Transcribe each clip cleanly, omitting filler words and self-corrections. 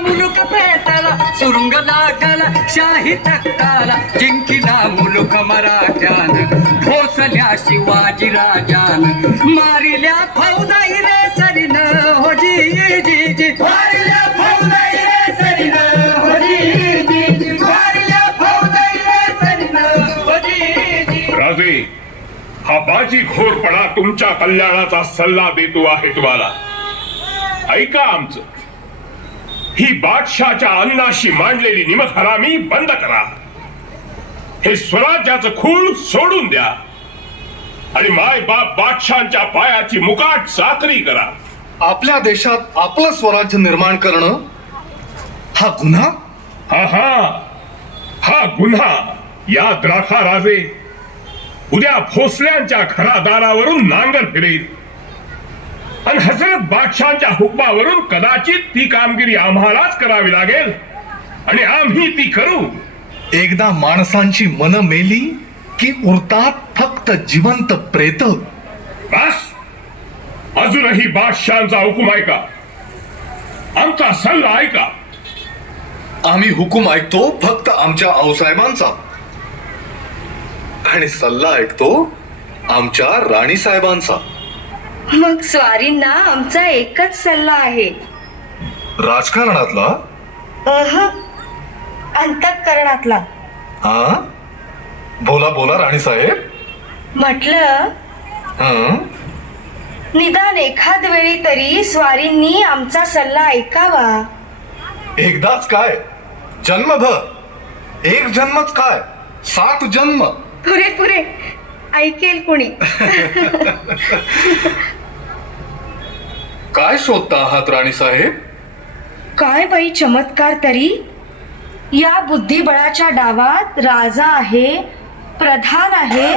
मुलुक पेटाला, सुरुंग लागला शाही तख्ताला, जिंकिला मुलुक मराठ्यान, भोसल्या शिवाजी राजान, मारिल्या फौजाई रे सरीन हो जी जी जी, मारिल्या फौजाई रे सरीन हो जी जी जी, मारिल्या फौजाई रे सरीन हो जी जी. राजे, हा बाजी घोरपणा तुमच्या कल्याणाचा सल्ला देतो आहे तुम्हाला. ऐका आमचं. ही बादशाच्या अन्नाशी मांडलेली निमक-हरामी बंद करा. हे स्वराज्याचं खूळ सोडून द्या आणि माय बाप बादशांच्या पायाची मुकाट चाकरी करा. आपल्या देशात आपलं स्वराज्य निर्माण करणं हा गुन्हा? हा गुन्हा. याद राखा राजे, उद्या भोसल्यांच्या घरादारावरून नांगर फिरेल आणि हजरत बादशांच्या हुकमावरून कदाचित ती कामगिरी आम्हालाच करावी लागेल आणि आम्ही ती करू. एकदा माणसांची मन मेली की उरतात फक्त जिवंत प्रेत. बस, अजूनही बादशांचा हुकूम ऐका, आमचा सल्ला ऐका. आम्ही हुकूम ऐकतो फक्त आमच्या आऊसाहेबांचा आणि सल्ला ऐकतो आमच्या राणी साहेबांचा. मग स्वारींना आमचा एकच सल्ला आहे. राजकारणातला? अंतःकरणातला. हा, बोला बोला राणी साहेब. म्हटलं निदान एखाद वेळी तरी स्वारींनी आमचा सल्ला ऐकावा. एकदाच काय, जन्मभर. एक जन्मच काय, 7 जन्म. पुरे पुरे ऐकेल कुणी. काय शोधता आहात राणी साहेब? काय बाई चमत्कार तरी. या बुद्धिबळाच्या डावात राजा आहे, प्रधान आहे,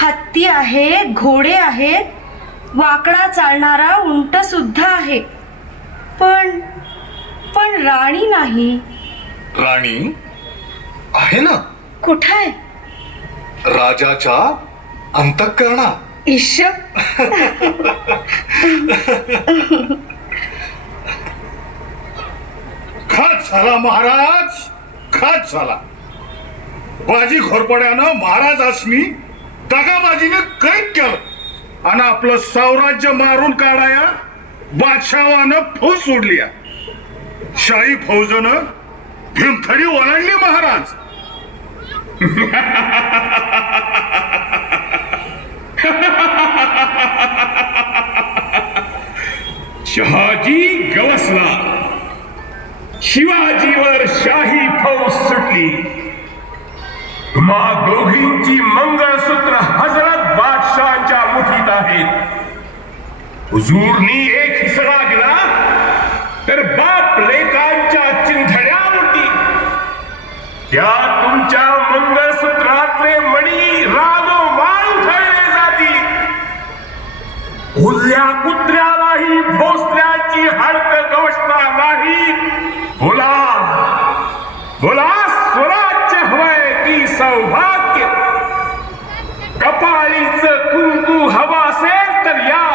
हत्ती आहे, घोडे आहेत, वाकडा चालणारा उंट सुद्धा आहे, पण राणी नाही. राणी आहे ना. कुठे आहे? राजाच्या अंतःकरणात. ईश. खात झाला महाराज, खात झाला. बाजी घोरपड्यानं महाराजासनी दगाबाजीने कैद केलं आणि आपलं साम्राज्य मारून काढाया बादशावानं फौज सोडली. शाही फौजनं भीमथडी ओलांडली महाराज. शहाजी गवसला, शिवाजीवर शाही फौज सुटली. तुम्हा दोघींची मंगळसूत्र हजरत बादशांच्या मुठीत आहेत. हुजूरनी एक हिसडा दिला तर बाप लेकांच्या चिंधड्या उडती. त्या तुमच्या मंगळसूत्रातले मणी रागोमाळ उधळले जातील. उरल्या कुत्र्यालाही भोसल्याची हडक गवसणार नाही. बोला बोला, स्वराज्य हवंय की सौभाग्य? कपाळीचं कुंकू हवा असेल तर या.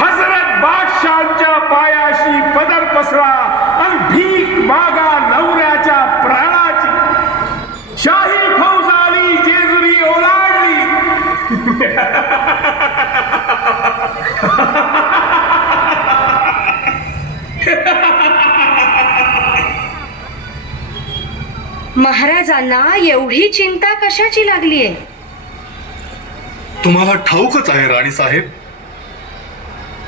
हजरत बादशांच्या पायाशी पदर पसरा आणि भीक मागा नवऱ्याच्या प्राणाची. शाही फौज आली, जेजुरी ओलांडली. महाराजांना एवढी चिंता कशाची लागलीये? तुम्हाला ठाऊकच आहे राणी साहेब,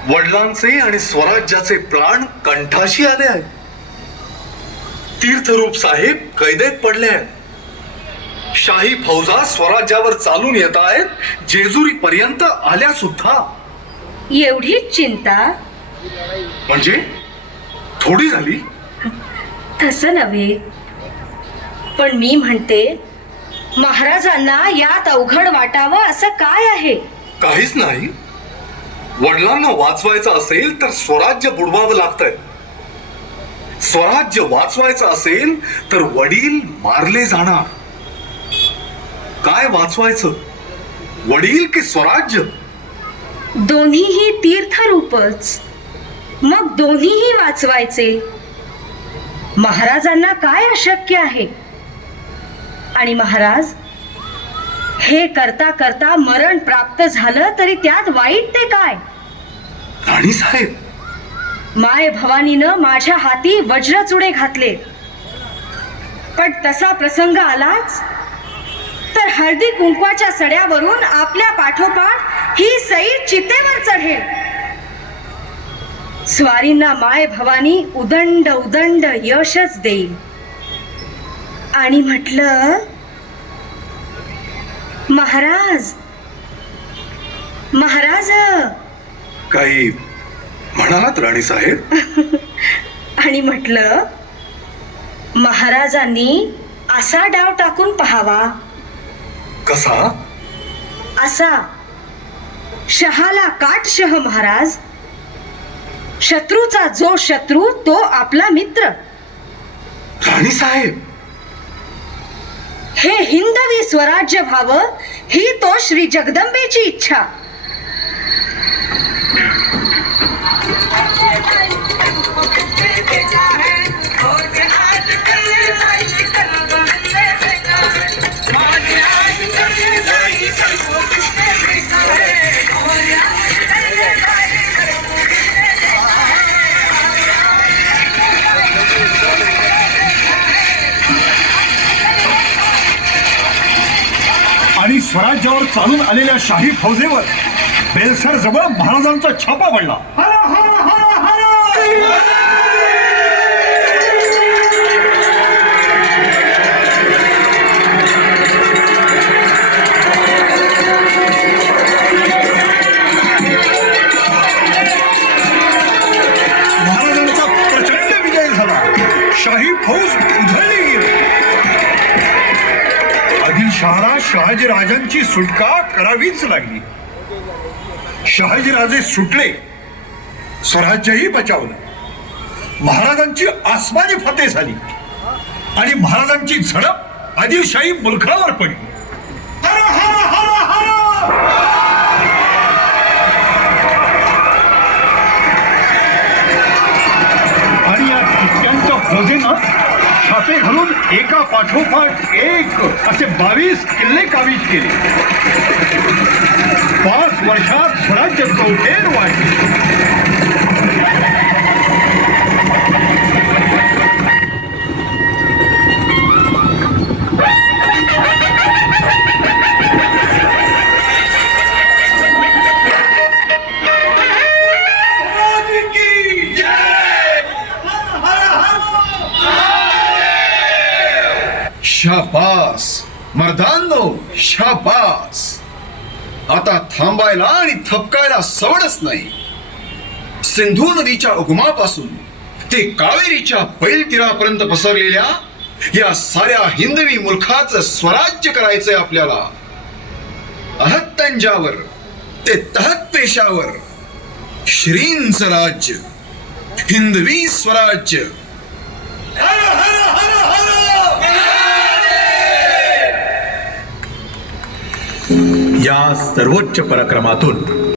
वडिलांचे आणि स्वराज्याचे प्राण कंठाशी आले आहेत. तीर्थरूप साहेब कैदेत पडले आहेत. शाही फौजा स्वराज्यावर चालून येत आहेत, जेजुरी पर्यंत आल्या सुद्धा. एवढीच चिंता? म्हणजे थोडी झाली? तसं नव्हे, पण मी म्हणते महाराजांना यात अवघड वाटावं असं काय आहे? काहीच नाही. वडिलांना वाचवायचं असेल तर स्वराज्य बुडवावं लागतंय. स्वराज्य वाचवायचं असेल तर वडील मारले जाणार. काय वाचवायचं, वडील की स्वराज्य? दोन्हीही तीर्थरूपच. मग दोन्हीही वाचवायचे. महाराजांना काय अशक्य आहे? आणि महाराज, हे करता करता मरण प्राप्त झालं तरी त्यात वाईट ते काय? राणीसाहेब, माय भवानीनं माझ्या हाती वज्रचुडे घातले, पण तसा प्रसंग आलाच तर हळदी कुंकवाच्या सड्यावरून आपल्या पाठोपाठ ही सई चितेवर चढेल. स्वारींना माय भवानी उदंड उदंड यशच देईल. आणि म्हटलं, महाराज महाराज. काही म्हणालात राणीसाहेब? आणि म्हटलं, महाराजांनी असा डाव टाकून पहावा. कसा? असा, शहाला काट शह महाराज. शत्रूचा जो शत्रू तो आपला मित्र. राणीसाहेब, हे हिंदवी स्वराज्य व्हावं ही तो श्री जगदंबेची इच्छा. आणि स्वराज्यावर चालून आलेल्या शाही फौजेवर बेलसर जवळ महाराजांचा छापा पडला. महाराजांचा प्रचंड विजय झाला. शाही फौज उधळली. आदिलशहाला शहाजीराजांची सुटका करावीच लागली. शहाजीराजे सुटले, स्वराज्यही बचावलं. महाराजांची आसमानी फतेह झाली आणि महाराजांची झडप आदिलशाही मुलखावर पडली. हर हर हर हर. आणि या कित्यांच्या फौजेनं छापे घालून एका पाठोपाठ एक असे 22 किल्ले काबीज केले. 5 वर्षात स्वराज्य चौफेर वाढले. शाबास मर्दांनो, शाबास. आता थांबायला आणि थपकायला सवडच नाही. सिंधू नदीच्या उगमापासून ते कावेरीच्या पैलतीरापर्यंत पसरलेल्या या साऱ्या हिंदवी मुलखाचं स्वराज्य करायचंय आपल्याला. अहत्तंजावर ते तहत पेशावर श्रींचं राज्य, हिंदवी स्वराज्य. या सर्वोच्च पराक्रमातून